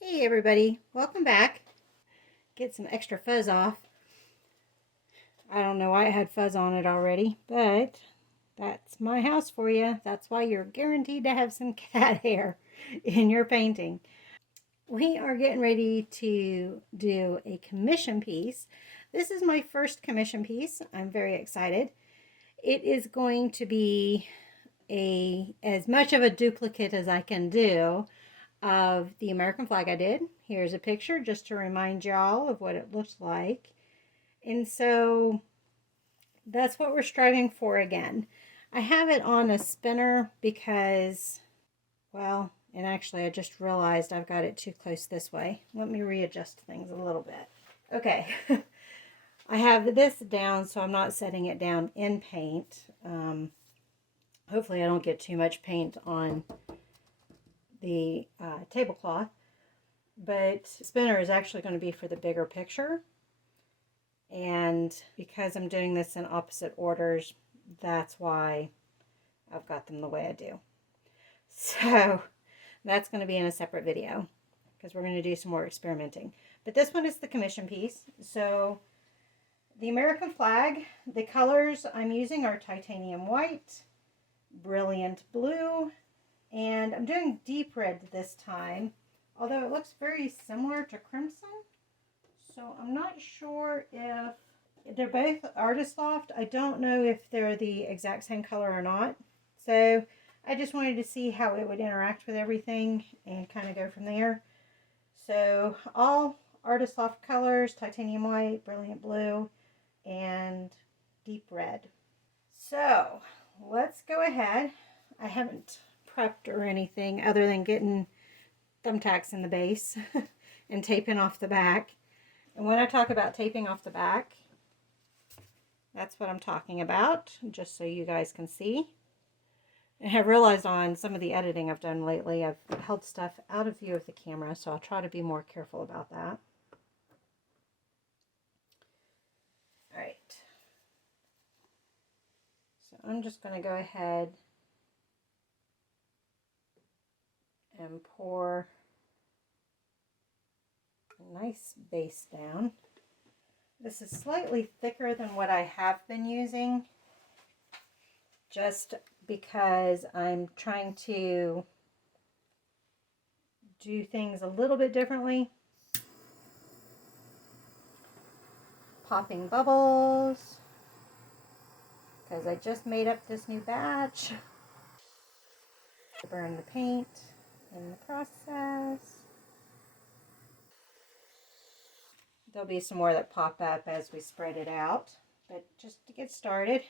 Hey everybody, welcome back. Get some extra fuzz off. I don't know why I had fuzz on it already, but that's my house for you. That's why you're guaranteed to have some cat hair in your painting. We are getting ready to do a commission piece. This is my first commission piece. I'm very excited. It is going to be as much of a duplicate as I can do of the American flag I did. Here's a picture just to remind y'all of what it looks like. And so that's what we're striving for again. I have it on a spinner because, well, and actually I just realized I've got it too close this way. Let me readjust things a little bit. Okay. I have this down so I'm not setting it down in paint. Hopefully I don't get too much paint on the tablecloth, but spinner is actually going to be for the bigger picture, and because I'm doing this in opposite orders, that's why I've got them the way I do. So that's going to be in a separate video because we're going to do some more experimenting. But this one is the commission piece. So the American flag, the colors I'm using are titanium white, brilliant blue, and I'm doing deep red this time, although it looks very similar to crimson. So I'm not sure if they're both Artist Loft. I don't know if they're the exact same color or not. So I just wanted to see how it would interact with everything and kind of go from there. So all Artist Loft colors, titanium white, brilliant blue, and deep red. So let's go ahead. I haven't prepped or anything other than getting thumbtacks in the base and taping off the back. And when I talk about taping off the back, that's what I'm talking about, just so you guys can see. I have realized on some of the editing I've done lately, I've held stuff out of view of the camera, so I'll try to be more careful about that. All right. So I'm just going to go ahead and pour a nice base down. This is slightly thicker than what I have been using, just because I'm trying to do things a little bit differently. Popping bubbles, because I just made up this new batch. Burn the paint in the process. There'll be some more that pop up as we spread it out, but just to get started.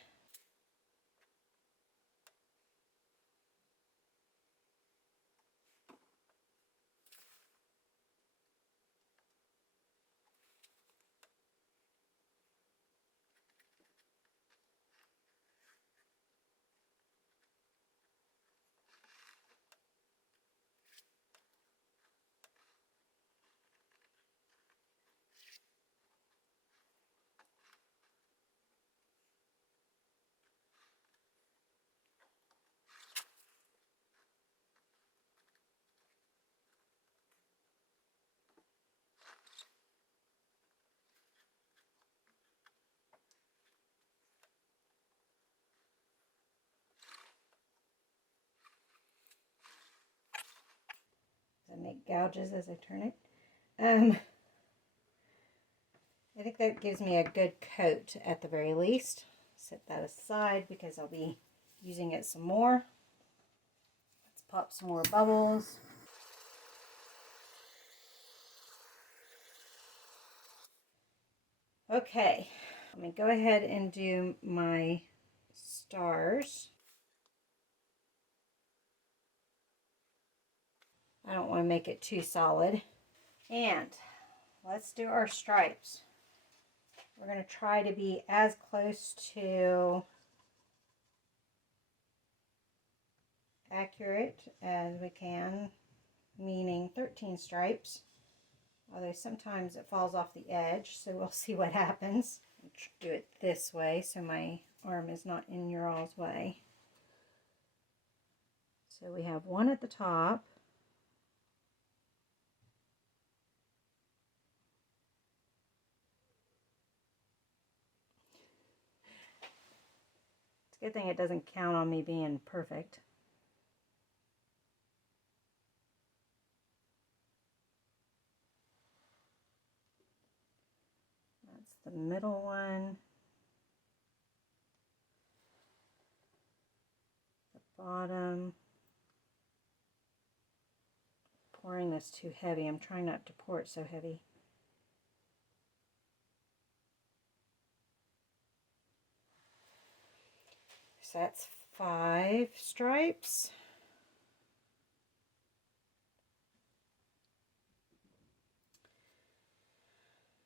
I make gouges as I turn it. I think that gives me a good coat at the very least. Set that aside because I'll be using it some more. Let's pop some more bubbles. Okay, let me go ahead and do my stars. I don't want to make it too solid. And let's do our stripes. We're going to try to be as close to accurate as we can, meaning 13 stripes. Although sometimes it falls off the edge, so we'll see what happens. Let's do it this way so my arm is not in your all's way. So we have one at the top. It's a good thing it doesn't count on me being perfect. That's the middle one. The bottom. Pouring this too heavy. I'm trying not to pour it so heavy. So that's 5 stripes.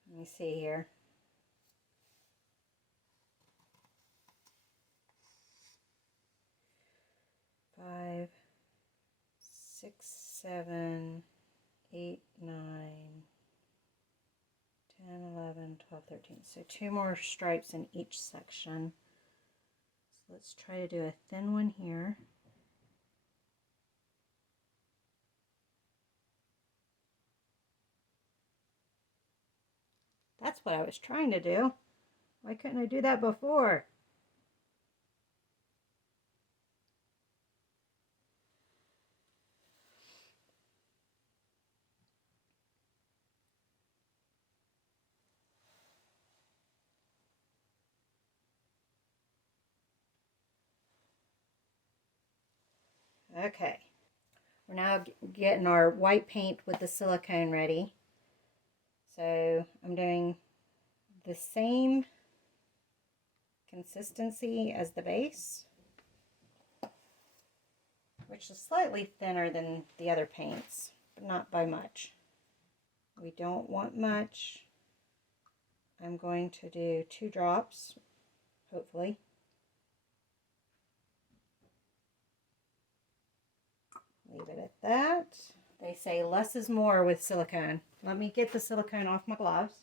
Let me see here. 5, 6, 7, 8, 9, 10, 11, 12, 13. So 2 more stripes in each section. So let's try to do a thin one here. That's what I was trying to do. Why couldn't I do that before? Okay. We're now getting our white paint with the silicone ready. So I'm doing the same consistency as the base, which is slightly thinner than the other paints, but not by much. We don't want much. I'm going to do 2 drops, hopefully. Leave it at that. They say less is more with silicone. Let me get the silicone off my gloves.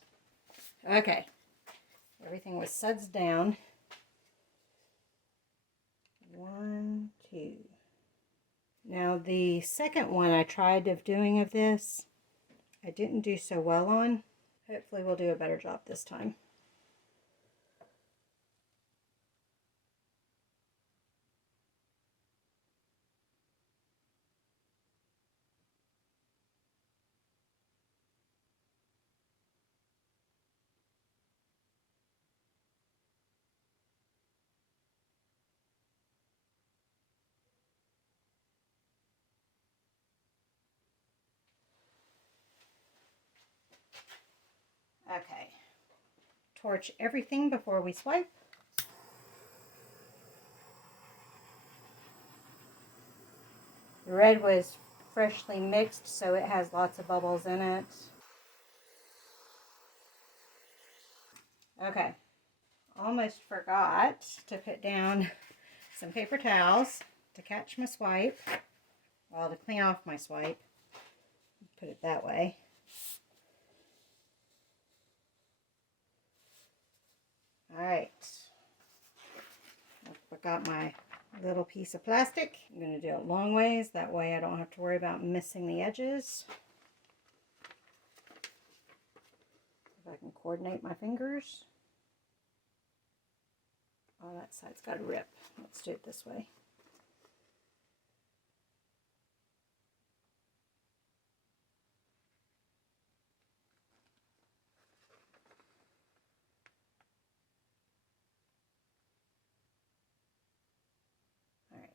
Okay, everything was sudsed down. 1, 2. Now the second one I tried of doing of this, I didn't do so well on. Hopefully we'll do a better job this time. Okay, torch everything before we swipe. The red was freshly mixed, so it has lots of bubbles in it. Okay, almost forgot to put down some paper towels to catch my swipe. Well, to clean off my swipe. Put it that way. Alright, I forgot my little piece of plastic. I'm going to do it long ways, that way I don't have to worry about missing the edges. If I can coordinate my fingers. Oh, that side's got to rip. Let's do it this way. Alright,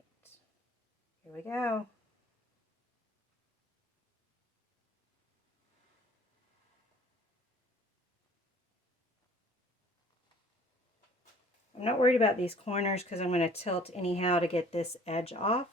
here we go. I'm not worried about these corners because I'm going to tilt anyhow to get this edge off.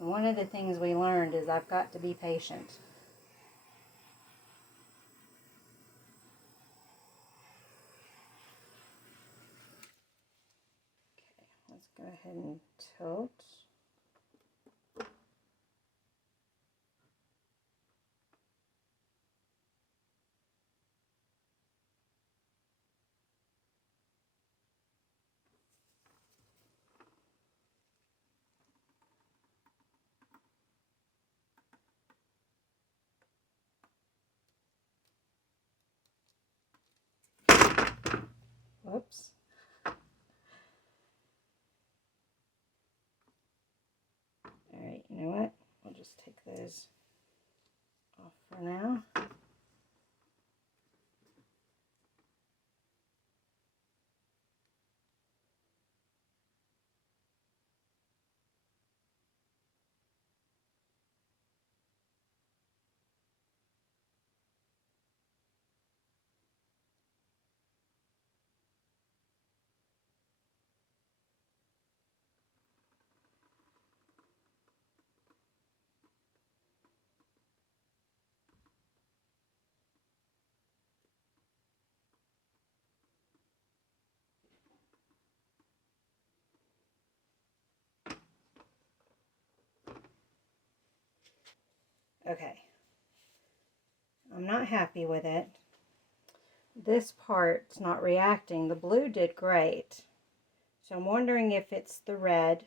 And one of the things we learned is I've got to be patient. Okay, let's go ahead and tilt. those off for now. Okay, I'm not happy with it. This part's not reacting. The blue did great. So I'm wondering if it's the red.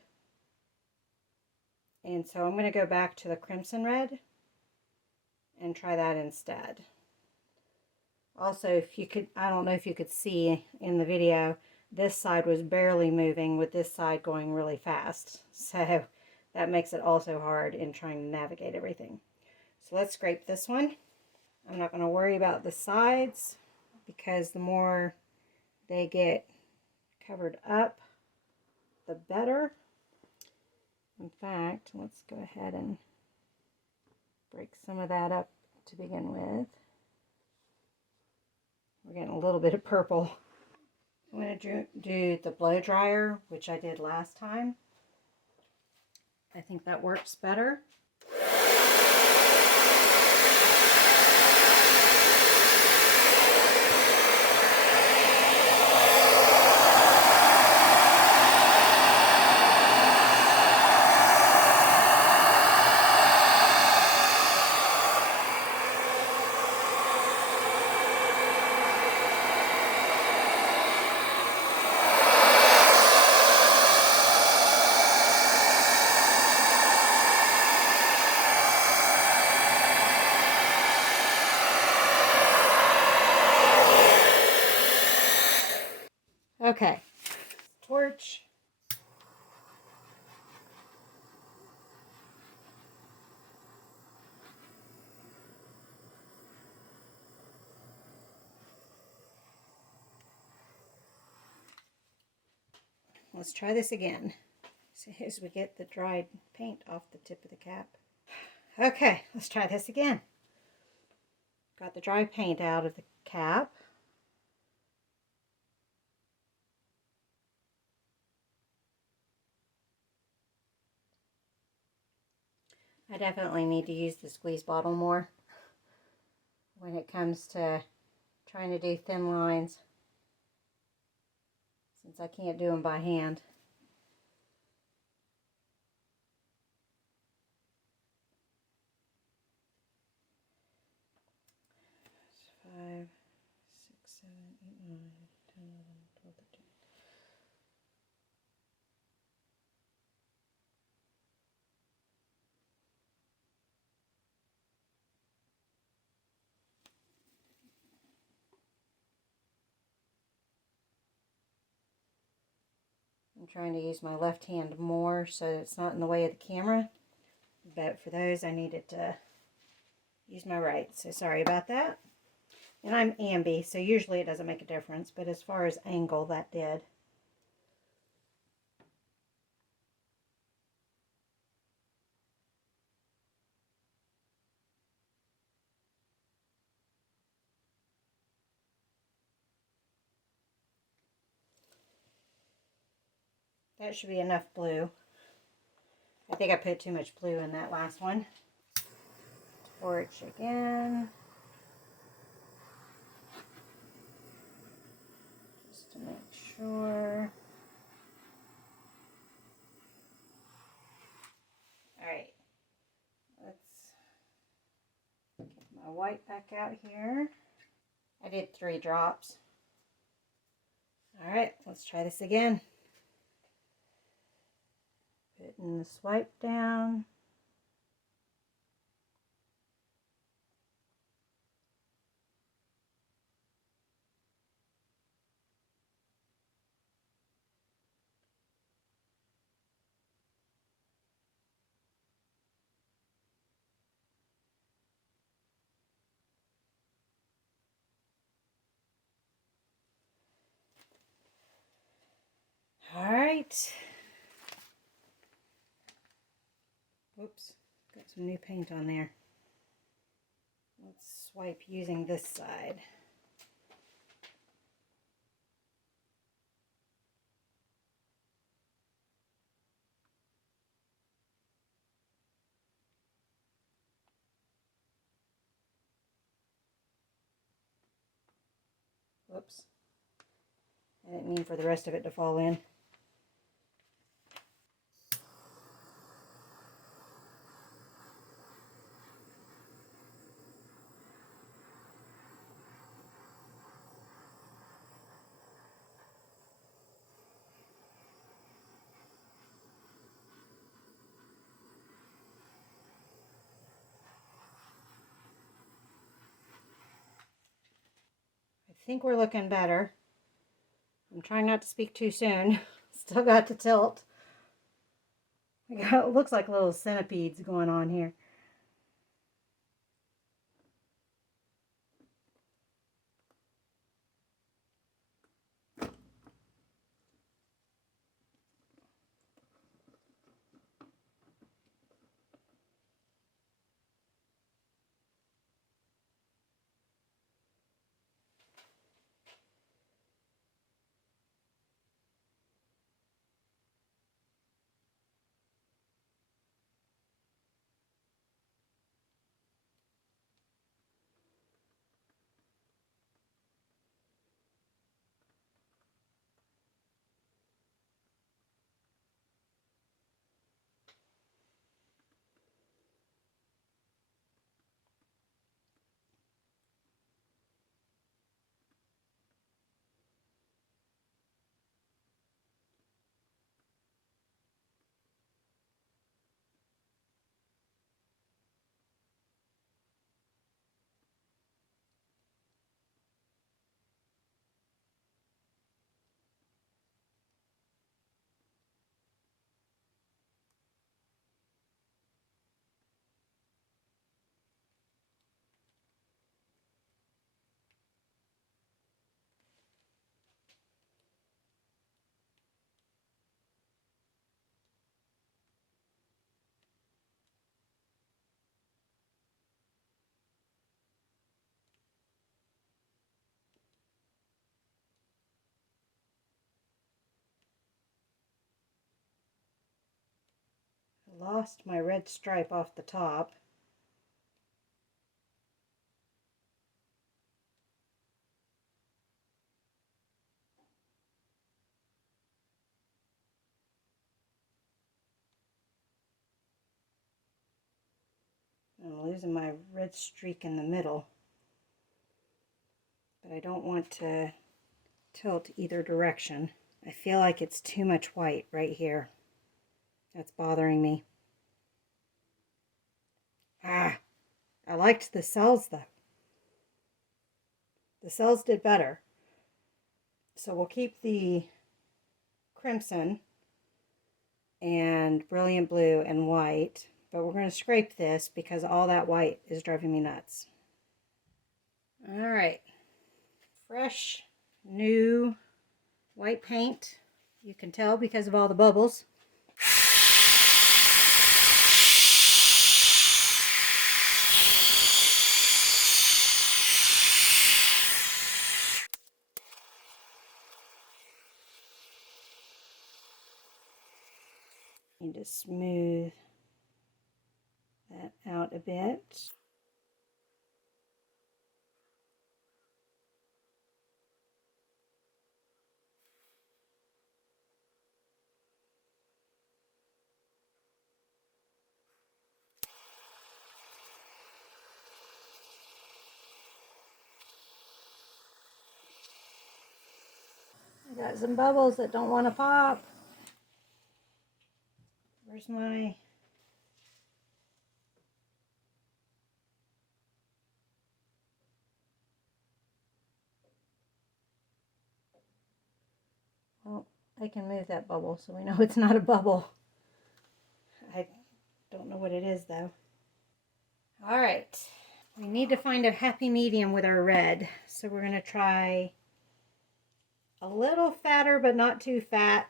And so I'm going to go back to the crimson red and try that instead. Also, if you could, I don't know if you could see in the video, this side was barely moving with this side going really fast. So that makes it also hard in trying to navigate everything. So let's scrape this one. I'm not going to worry about the sides because the more they get covered up, the better. In fact, let's go ahead and break some of that up to begin with. We're getting a little bit of purple. I'm going to do the blow dryer, which I did last time. I think that works better. Okay, torch. Let's try this again. See, as we get the dried paint off the tip of the cap. Okay, let's try this again. Got the dry paint out of the cap. I definitely need to use the squeeze bottle more when it comes to trying to do thin lines, since I can't do them by hand. Five, 6, 7, 8, 9, 10, 11, 12, 13. I'm trying to use my left hand more so it's not in the way of the camera. But for those, I needed to use my right. So sorry about that. And I'm ambi, so usually it doesn't make a difference. But as far as angle, that did. That should be enough blue. I think I put too much blue in that last one. Torch again. Just to make sure. Alright. Let's get my white back out here. I did 3 drops. Alright, let's try this again. Putting the swipe down. All right. Whoops, got some new paint on there. Let's swipe using this side. Whoops. I didn't mean for the rest of it to fall in. I think we're looking better. I'm trying not to speak too soon. Still got to tilt. It looks like little centipedes going on here. I lost my red stripe off the top. I'm losing my red streak in the middle. But I don't want to tilt either direction. I feel like it's too much white right here. That's bothering me. Ah, I liked the cells though. The cells did better. So we'll keep the crimson and brilliant blue and white, but we're going to scrape this because all that white is driving me nuts. All right, fresh, new white paint. You can tell because of all the bubbles. Need to smooth that out a bit. I got some bubbles that don't want to pop. Where's my... Well, I can move that bubble so we know it's not a bubble. I don't know what it is though. All right, we need to find a happy medium with our red. So we're going to try a little fatter but not too fat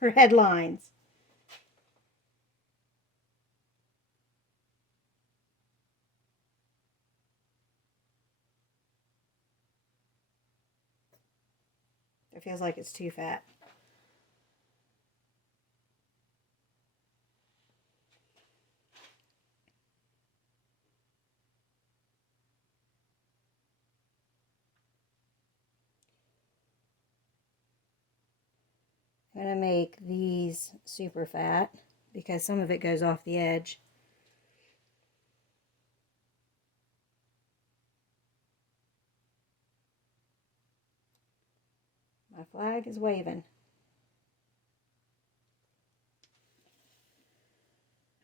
her headlines. It feels like it's too fat. I'm going to make these super fat because some of it goes off the edge. My flag is waving.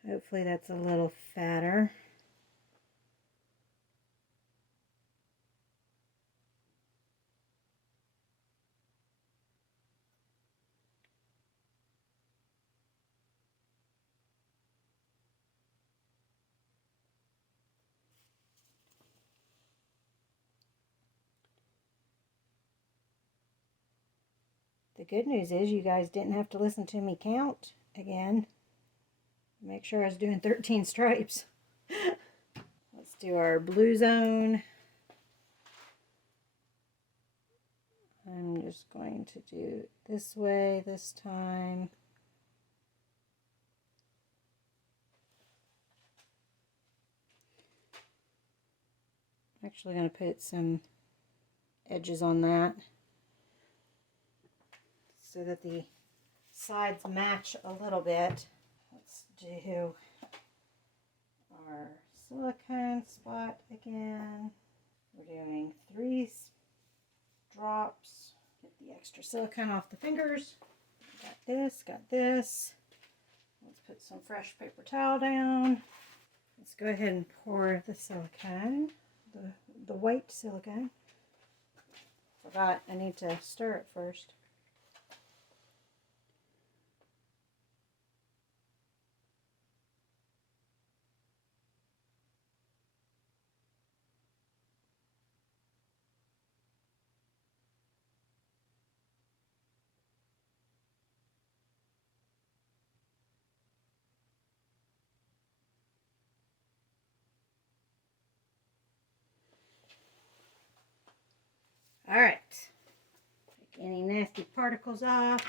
Hopefully that's a little fatter. The good news is you guys didn't have to listen to me count again. Make sure I was doing 13 stripes. Let's do our blue zone. I'm just going to do it this way this time. I'm actually going to put some edges on that so that the sides match a little bit. Let's do our silicone spot again. We're doing 3 drops. Get the extra silicone off the fingers. Got this, got this. Let's put some fresh paper towel down. Let's go ahead and pour the silicone, the white silicone. Forgot, I need to stir it first. All right. Take any nasty particles off.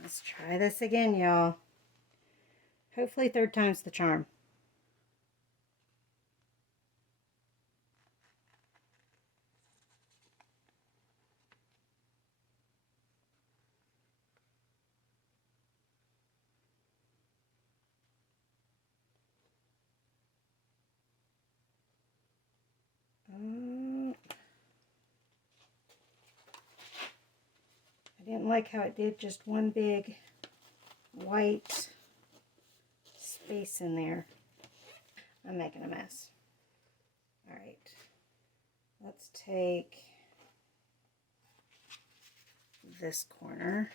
Let's try this again, y'all. Hopefully third time's the charm. I didn't like how it did just one big white space in there. I'm making a mess. All right, let's take this corner.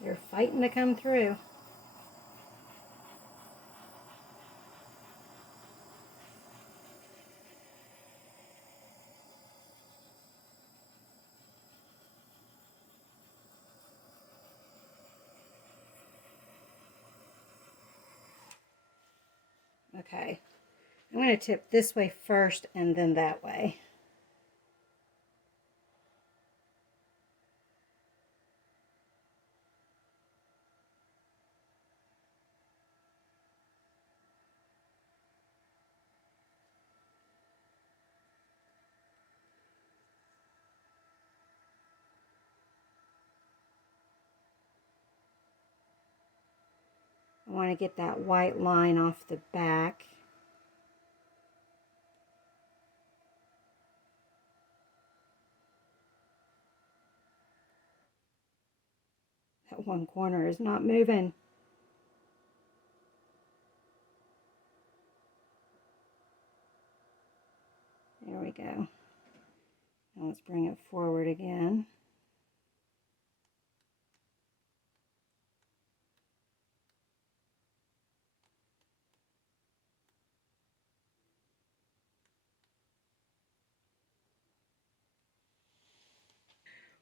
They're fighting to come through. Okay, I'm going to tip this way first and then that way. want to get that white line off the back. That one corner is not moving. There we go. Now let's bring it forward again.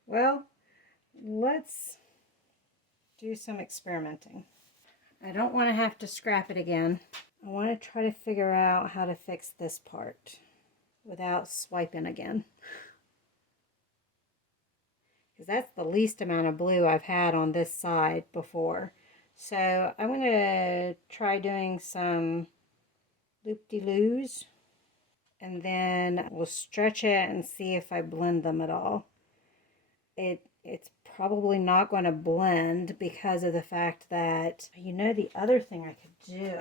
Well, let's do some experimenting. I don't want to have to scrap it again. I want to try to figure out how to fix this part without swiping again. Because that's the least amount of blue I've had on this side before. So I'm going to try doing some loop-de-loos. And then we'll stretch it and see if I blend them at all. It's probably not going to blend because of the fact that, you know, the other thing I could do,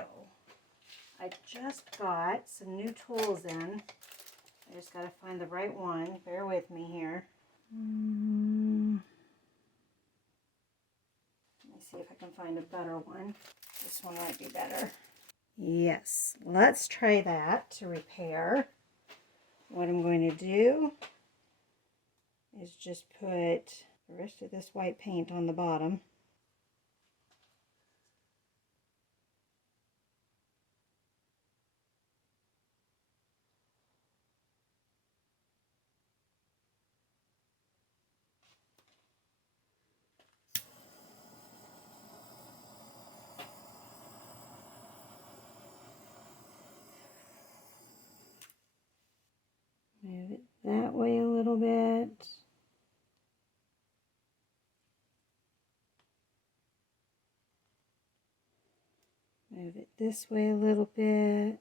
I just got some new tools in. I just got to find the right one. Bear with me here. Let me see if I can find a better one. This one might be better. Yes, let's try that to repair. What I'm going to do is just put the rest of this white paint on the bottom. Move it that way a little bit. Move it this way a little bit.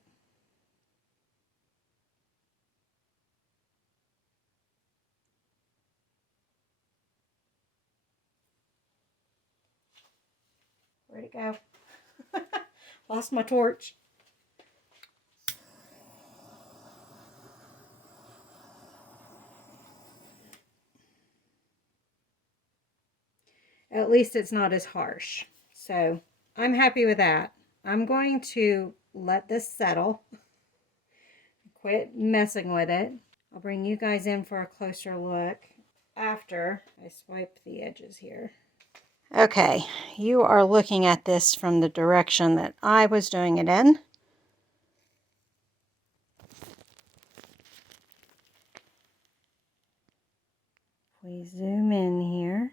Where'd it go? Lost my torch. At least it's not as harsh. So I'm happy with that. I'm going to let this settle. Quit messing with it. I'll bring you guys in for a closer look after I swipe the edges here. Okay, you are looking at this from the direction that I was doing it in. We zoom in here.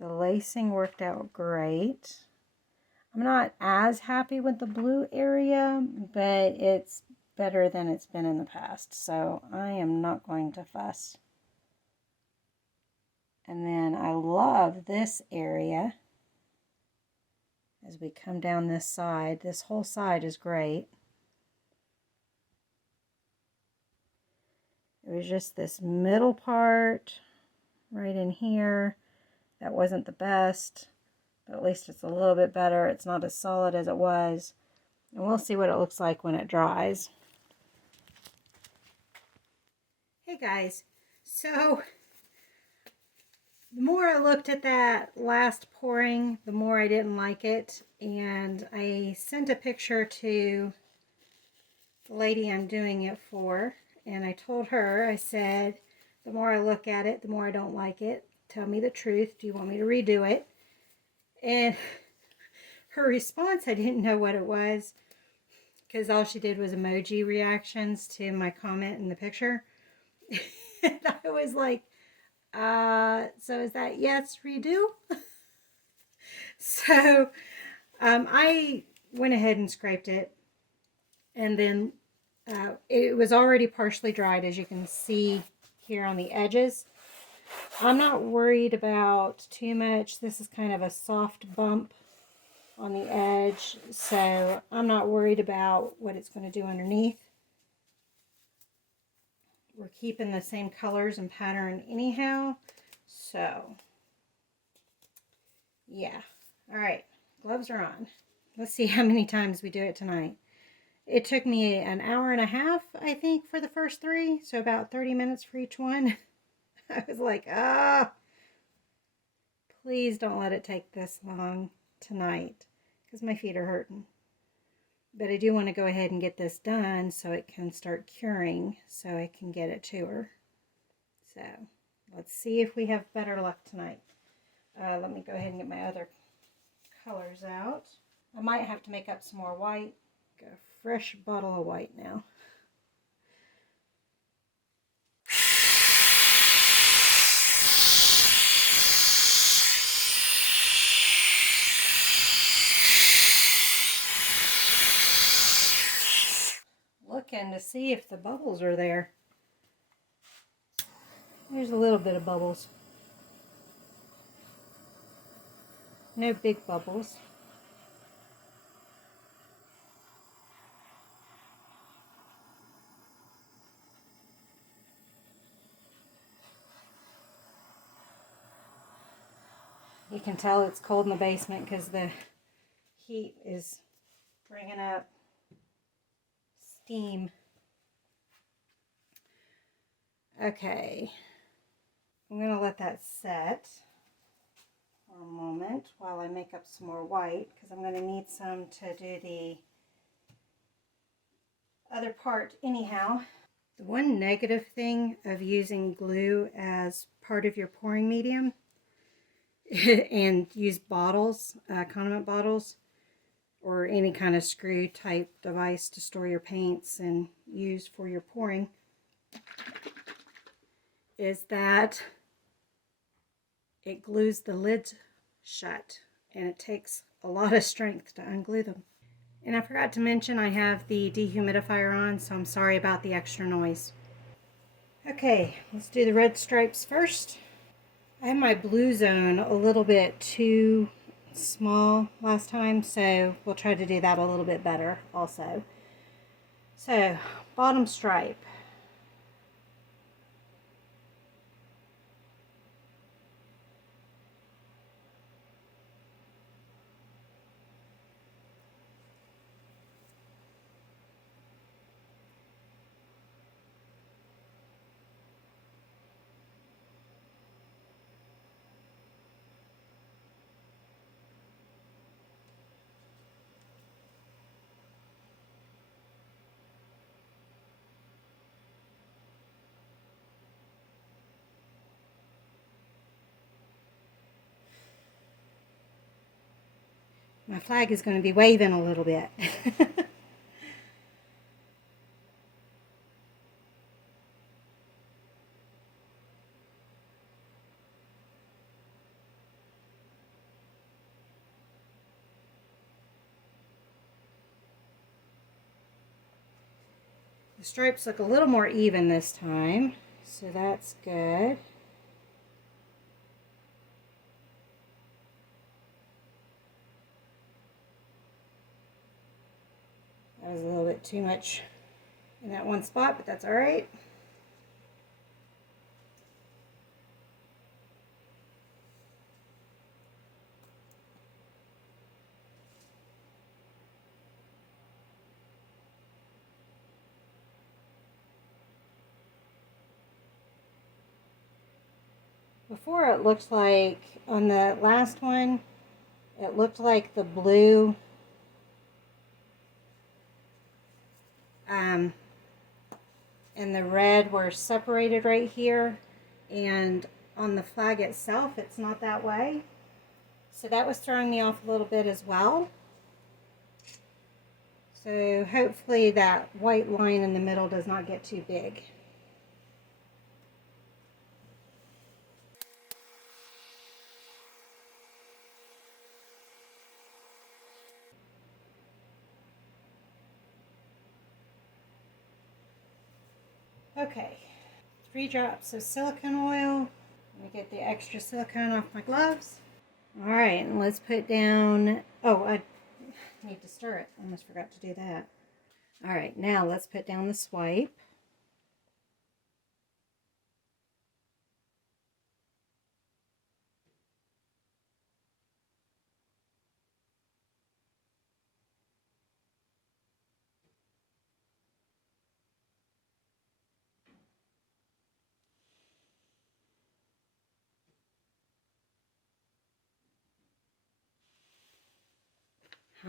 The lacing worked out great. I'm not as happy with the blue area, but it's better than it's been in the past, so I am not going to fuss. And then I love this area. As we come down this side, this whole side is great. It was just this middle part right in here that wasn't the best, but at least it's a little bit better. It's not as solid as it was, and we'll see what it looks like when it dries. Hey guys, so the more I looked at that last pouring, the more I didn't like it, and I sent a picture to the lady I'm doing it for, and I told her, I said, the more I look at it, the more I don't like it. Tell me the truth. Do you want me to redo it? And her response, I didn't know what it was, because all she did was emoji reactions to my comment in the picture. And I was like, so is that yes, redo? So I went ahead and scraped it, and then it was already partially dried, as you can see here on the edges. I'm not worried about too much. This is kind of a soft bump on the edge, so I'm not worried about what it's going to do underneath. We're keeping the same colors and pattern anyhow, so Yeah. All right. Gloves are on. Let's see how many times we do it tonight. It took me an hour and a half, I think, for the first 3. So about 30 minutes for each one. I was like, please don't let it take this long tonight because my feet are hurting. But I do want to go ahead and get this done so it can start curing so I can get it to her. So let's see if we have better luck tonight. Let me go ahead and get my other colors out. I might have to make up some more white. Got a fresh bottle of white now. Looking to see if the bubbles are there. There's a little bit of bubbles. No big bubbles. You can tell it's cold in the basement because the heat is bringing up steam. Okay, I'm going to let that set for a moment while I make up some more white because I'm going to need some to do the other part anyhow. The one negative thing of using glue as part of your pouring medium and use bottles, condiment bottles, or any kind of screw type device to store your paints and use for your pouring, is that it glues the lids shut and it takes a lot of strength to unglue them. And I forgot to mention I have the dehumidifier on, so I'm sorry about the extra noise. Okay, let's do the red stripes first. I had my blue zone a little bit too small last time, so we'll try to do that a little bit better also. So, bottom stripe. My flag is going to be waving a little bit. The stripes look a little more even this time, so that's good. That was a little bit too much in that one spot, but that's all right. Before it looked like, on the last one, it looked like the blue and the red were separated right here, and on the flag itself it's not that way, so that was throwing me off a little bit as well. So hopefully that white line in the middle does not get too big. Okay, 3 drops of silicone oil. Let me get the extra silicone off my gloves. All right, and let's put down, oh, I need to stir it. I almost forgot to do that. All right, now let's put down the swipe.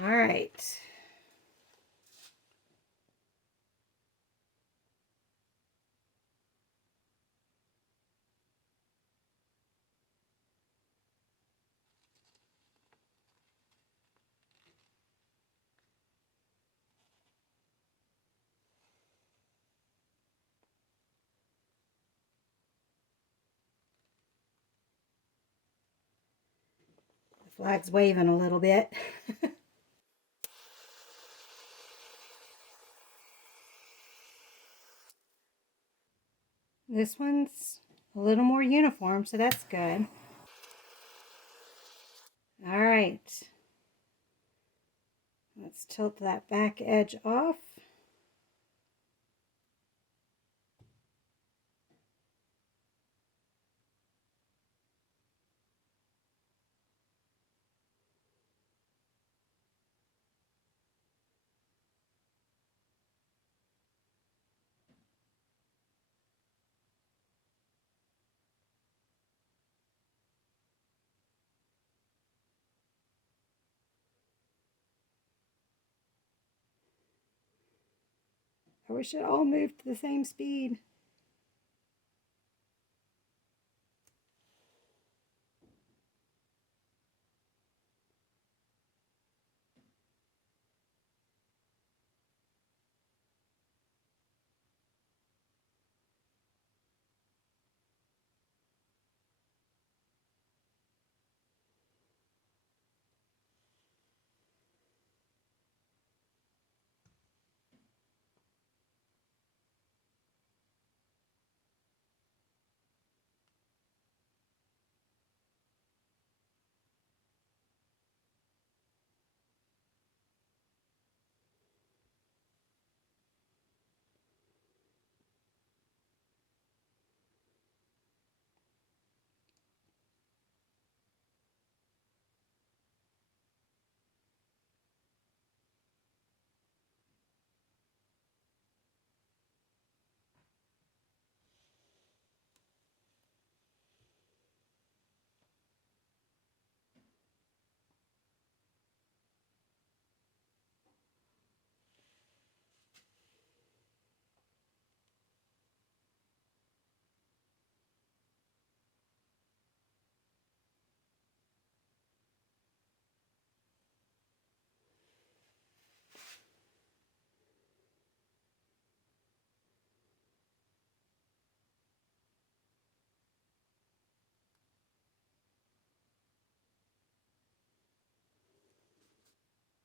All right. The flag's waving a little bit. This one's a little more uniform, so that's good. All right. Let's tilt that back edge off. I wish it all moved to the same speed.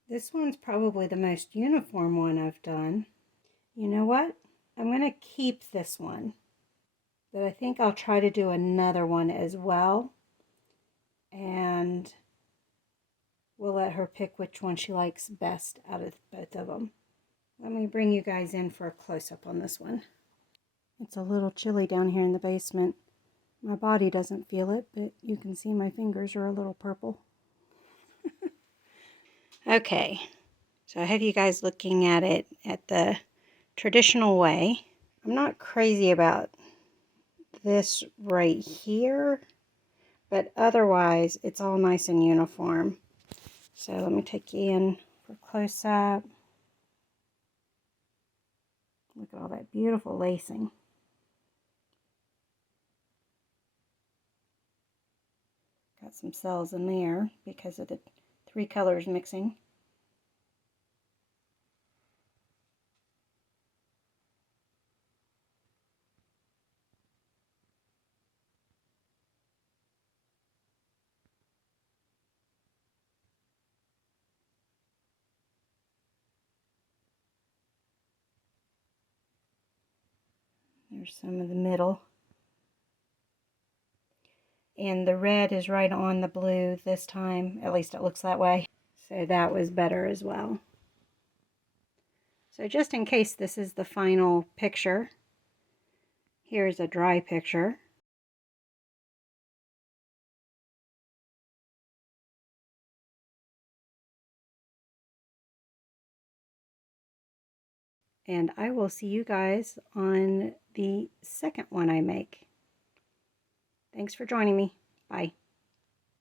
This one's probably the most uniform one I've done. You know what? I'm going to keep this one, but I think I'll try to do another one as well, and we'll let her pick which one she likes best out of both of them. Let me bring you guys in for a close-up on this one. It's a little chilly down here in the basement. My body doesn't feel it, but you can see my fingers are a little purple. Okay, so I have you guys looking at it at the traditional way. I'm not crazy about this right here, but otherwise it's all nice and uniform. So let me take you in for close up. Look at all that beautiful lacing. Got some cells in there because of the three colors mixing. There's some of the middle. And the red is right on the blue this time. At least it looks that way. So that was better as well. So just in case this is the final picture, here's a dry picture. And I will see you guys on the second one I make. Thanks for joining me. Bye.